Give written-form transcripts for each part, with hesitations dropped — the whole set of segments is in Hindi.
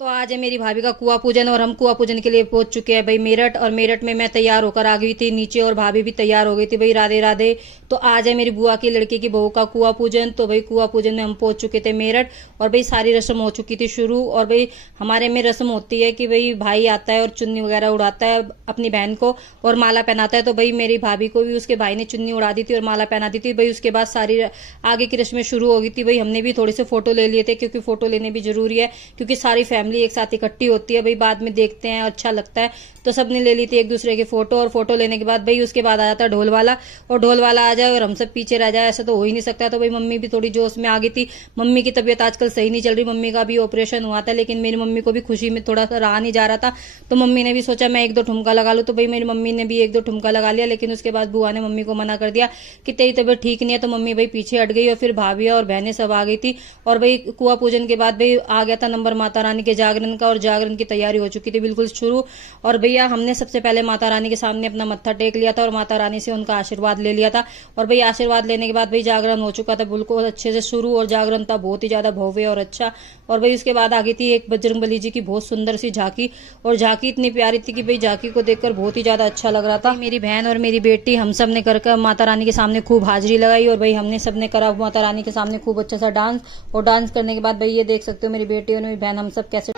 तो आज है मेरी भाभी का कुआं पूजन और हम कुआं पूजन के लिए पहुंच चुके हैं भाई मेरठ। और मेरठ में मैं तैयार होकर आ गई थी नीचे और भाभी भी तैयार हो गई थी भाई। राधे राधे। तो आज है मेरी बुआ की लड़के की बहू का कुआं पूजन। तो भाई कुआं पूजन में हम पहुंच चुके थे मेरठ और भाई सारी रस्म हो चुकी थी शुरू। और भाई हमारे में रस्म होती है कि भाई भाई आता है और चुन्नी वगैरह उड़ाता है अपनी बहन को और माला पहनाता है। तो भाई मेरी भाभी को भी उसके भाई ने चुन्नी उड़ा दी थी और माला पहना दी थी भाई। उसके बाद सारी आगे की रस्में शुरू हो गई थी भाई। हमने भी थोड़े से फोटो ले लिए थे क्योंकि फोटो लेने भी जरूरी है, क्योंकि सारी फैमिली एक साथ इकट्ठी होती है भाई। बाद में देखते हैं अच्छा लगता है, तो सबने ले ली थी एक दूसरे की फोटो। और फोटो लेने के बाद भाई उसके बाद आ जाता है ढोल वाला, और ढोल वाला आ जाए और हम सब पीछे रह जाए, ऐसा तो हो ही नहीं सकता। तो भाई मम्मी भी थोड़ी जोश में आ गई थी। मम्मी की तबीयत आजकल सही नहीं चल रही, मम्मी का भी ऑपरेशन हुआ था, लेकिन मेरी मम्मी को भी खुशी में थोड़ा सा रहा नहीं जा रहा था। तो मम्मी ने भी सोचा मैं एक दो ठुमका लगा लूं। तो भाई मेरी मम्मी ने भी एक दो ठुमका लगा लिया, लेकिन उसके बाद बुआ ने मम्मी को मना कर दिया कि तेरी तबीयत ठीक नहीं है। तो मम्मी भाई पीछे हट गई और फिर भाभी और बहनें सब आ गई थी। और भाई कुआं पूजन के बाद भाई आ गया था नंबर माता रानी के जागरण का, और जागरण की तैयारी हो चुकी थी बिल्कुल शुरू। और भैया हमने सबसे पहले माता रानी के सामने अपना मत्था टेक लिया था और माता रानी से उनका आशीर्वाद ले लिया था। और भाई आशीर्वाद लेने के बाद भाई जागरण हो चुका था बिल्कुल अच्छे से शुरू, और जागरण था बहुत ही ज्यादा भव्य और अच्छा। और भाई उसके बाद आ गई थी एक बजरंगबली जी की बहुत सुंदर सी झांकी, और झांकी इतनी प्यारी थी कि भाई झांकी को देखकर बहुत ही ज्यादा अच्छा लग रहा था। मेरी बहन और मेरी बेटी हम सब ने कर माता रानी के सामने खूब हाजिरी लगाई, और भाई हमने सबने करा माता रानी के सामने खूब अच्छा सा डांस। और डांस करने के बाद भाई ये देख सकते हो मेरी बेटी और मेरी बहन हम सब कैसे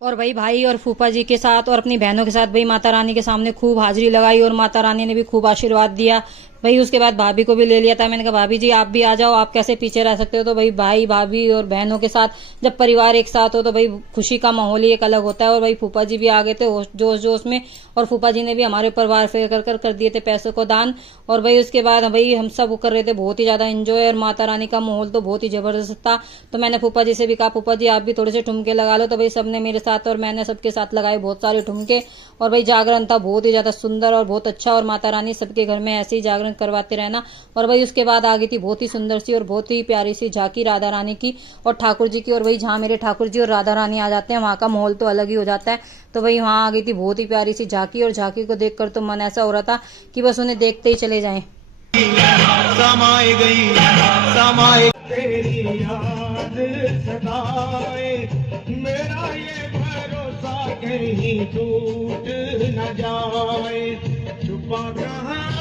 और भाई और फूफा जी के साथ और अपनी बहनों के साथ भाई माता रानी के सामने खूब हाजिरी लगाई, और माता रानी ने भी खूब आशीर्वाद दिया भाई। उसके बाद भाभी को भी ले लिया था। मैंने कहा भाभी जी आप भी आ जाओ, आप कैसे पीछे रह सकते हो। तो भाई भाभी और बहनों के साथ जब परिवार एक साथ हो तो भाई खुशी का माहौल ही एक अलग होता है। और भाई फूफा जी भी आ गए थे जोश जोश में, और फूफा जी ने भी हमारे परिवार फेर कर दिए थे पैसों को दान। और भाई उसके बाद भाई हम सब कर रहे थे बहुत ही ज्यादा एंजॉय, और माता रानी का माहौल तो बहुत ही जबरदस्त था। तो मैंने फूफा जी से भी कहा फूफा जी आप भी थोड़े से ठुमके लगा लो। तो भाई सबने मेरे साथ और मैंने सबके साथ लगाए बहुत सारे ठुमके। और भाई जागरण था बहुत ही ज्यादा सुंदर और बहुत अच्छा, और माता रानी सबके घर में ऐसे ही जागरण करवाते रहना। और भाई उसके बाद आ गई थी बहुत ही सुंदर सी और बहुत ही प्यारी सी झांकी राधा रानी की और ठाकुर जी की। और भाई जहाँ मेरे ठाकुर जी और राधा रानी आ जाते हैं वहां का माहौल तो अलग ही हो जाता है। तो भाई वहां आ गई थी बहुत ही प्यारी सी झांकी, और झांकी को देखकर तो मन ऐसा हो रहा था कि बस उन्हें देखते ही चले जाएं। समाए गई समाए तेरी याद सताए, मेरा ये भरोसा कहीं टूट न जाए, छुपा कहाँ